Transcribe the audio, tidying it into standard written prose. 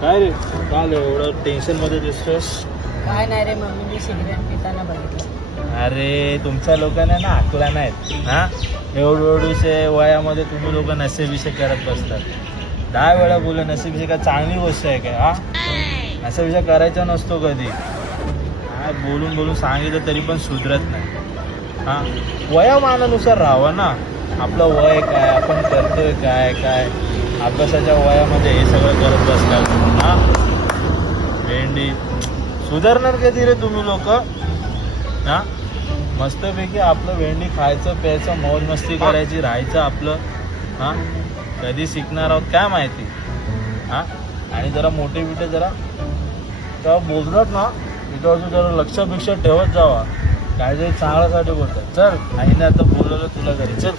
काय रे काल एवढं टेन्शन मध्ये दिसतोस? काय नाही रे, मम्मीने सिगरेट पिताना बघितलं. अरे तुमच्या लोकांना ना अकला नाहीत हा. एवढूशे वयामध्ये तुम्ही लोक नशेविषय करत बसतात. 10 वेळा बोला नशेविषय काय चांगली गोष्ट आहे काय हा? नशेविषय करायचा नसतो कधी. काय बोलून बोलून सांगितलं तरी पण सुधरत नाही हा. वयामानानुसार राहावं ना. आपलं वय काय, आपण करतोय काय काय. अभ्यासाच्या वयामध्ये हे सगळं करत बसतात हा. भेंडी सुधारणार कधी रे तुम्ही लोक हा. मस्तपैकी आपलं भेंडी खायचं प्यायचं मौज मस्ती करायची राहायचं आपलं हा. कधी शिकणार आहोत काय माहिती हा. आणि जरा मोठे बिटे जरा तेव्हा बोलतात ना तिथं जरा लक्षापेक्षा ठेवत जावा. काहीतरी चांगल्यासाठी बोलतात. चल आईने आता बोलवलं तुला घरी चल.